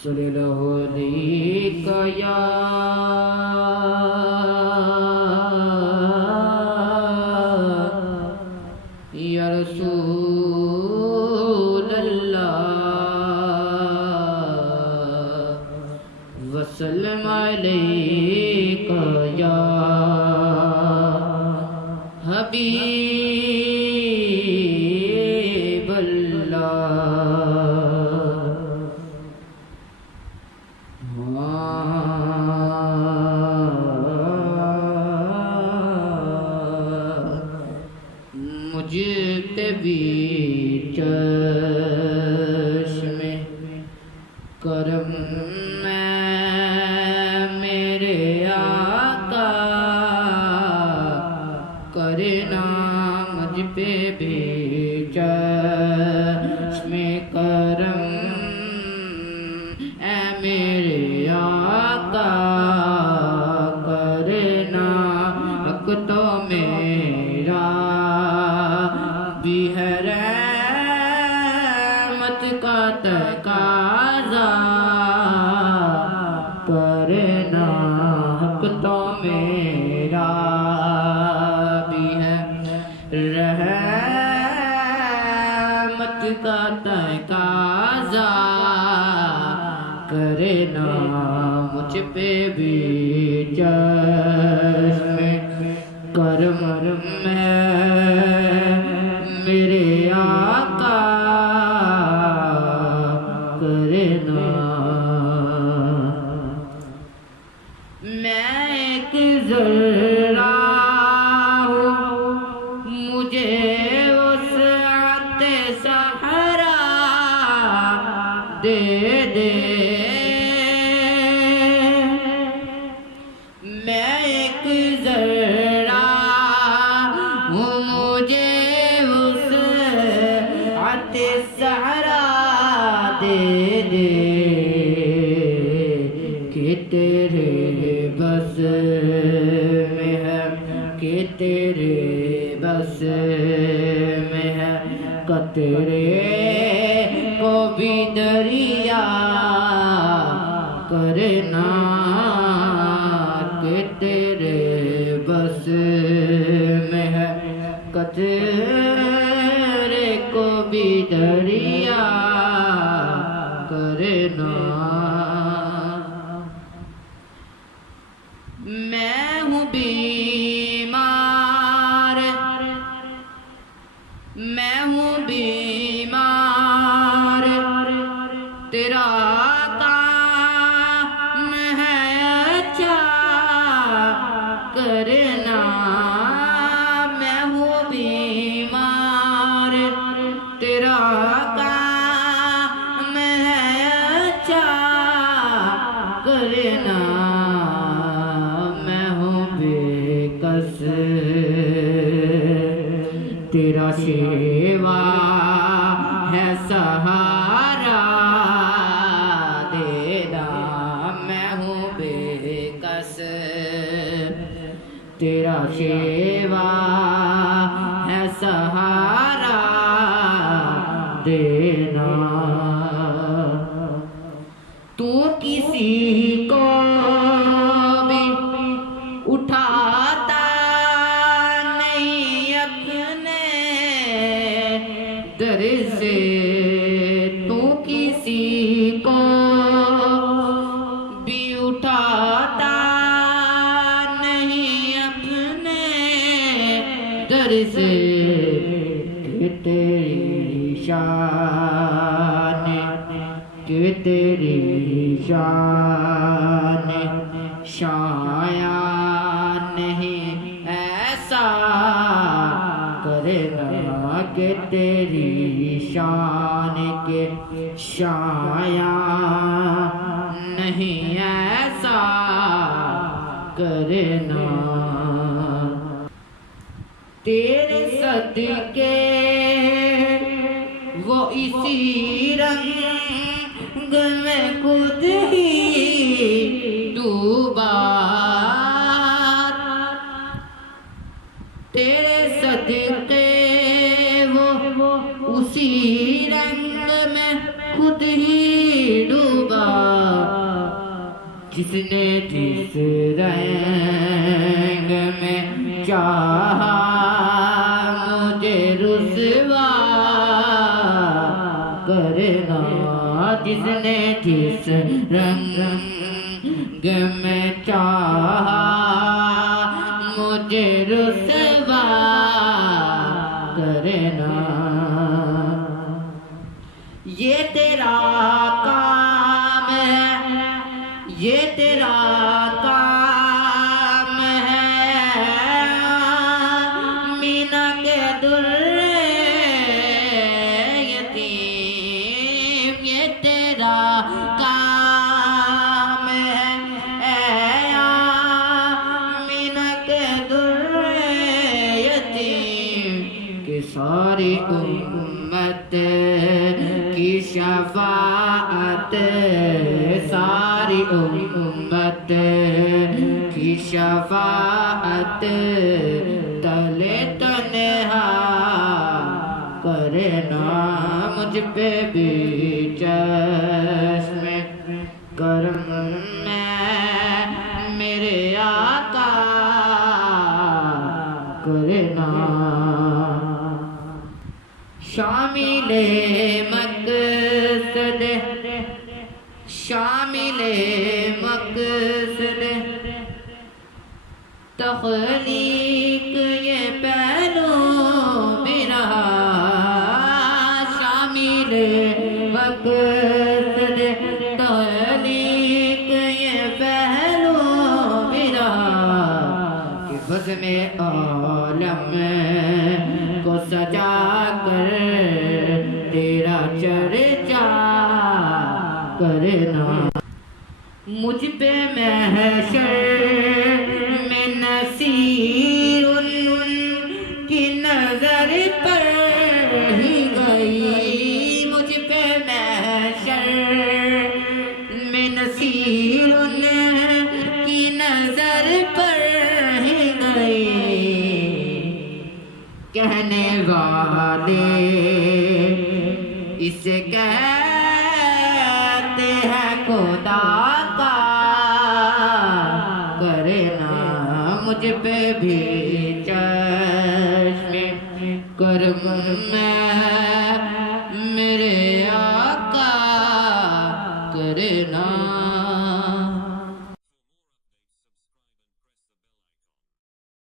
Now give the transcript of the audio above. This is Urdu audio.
صلی اللہ علیہ یا رسول اللہ وسلم علیک یا حبیب اللہ مجھ پہ بھی چشم کرم میرے آقا کرنا مجھ پہ بھی چشم کرم اے میرے آقا کرنا حق تو میرا بھی ہے رحمت کا تقاضا کرنا حق تو میرا بھی ہے رحمت کا تقاضا کرنا مجھ پہ بھی چشم کرم میرے آقا کرنا میں ایک ذرہ ہوں مجھے وسعت صحرا دے دے میں ایک ذرہ ہوں مجھے وسعت صحرا دے دے کہ تیرے بس میں ہے کہ تیرے بس میں ہے قطرے کو بھی دریا کرنا کہ تیرے بس میں ہے قطرے کو بھی دریا کرنا میں ہوں بیمار میں ہوں بیمار تیرا کام ہے اچھا کرنا میں ہوں بیمار تیرا کام ہے اچھا کرنا تیرا سیوا ہے سہارا دینا میں ہوں بے کس تیرا سیوا ہے سہارا دینا تو کسی کو بھی اٹھاتا در سے تو کسی کو بھی اٹھاتا نہیں اپنے در سے کہ تیری شان کہ تیری شان شایان نہیں ایسا کرنا کہ تیری شان کے شایان نہیں ایسا کرنا تیرے صدقے وہ اسی رنگ میں خود ہی ڈوبا تیرے صدقے وہ اسی رنگ میں خود ہی ڈوبا جس نے جس رنگ میں چاہا مجھے رسوا کرنا، جس نے جس رنگ میں چاہا مجھے رسوا کرنا، یہ تیرا کام ہے، یہ تیرا کام ہے، مینا کے در یتیم، یہ تیرا کام ہے، مینا کے در یتیم، کہ ساری امت کی شفاعت، ساری امت کی شفاعت تلے تنہا کرنا، مجھ پہ بھی چشم کرم میں میرے آقا کرنا، شامل مقصد، شامل مقصد تخلیق یہ پہلو بھی رہا، شامل مقصد تخلیق یہ پہلو بھی رہا، کہ بزم عالم کو سجا کر تیرا چرچا کرنا، مجھ پہ محشر میں نصیر کی نظر پڑ ہی گئی، مجھ پہ محشر میں نصیر کی نظر پڑ ہی گئی، کہنے والے اسے کہتے ہیں خدا کا کرنا، مجھ پہ بھی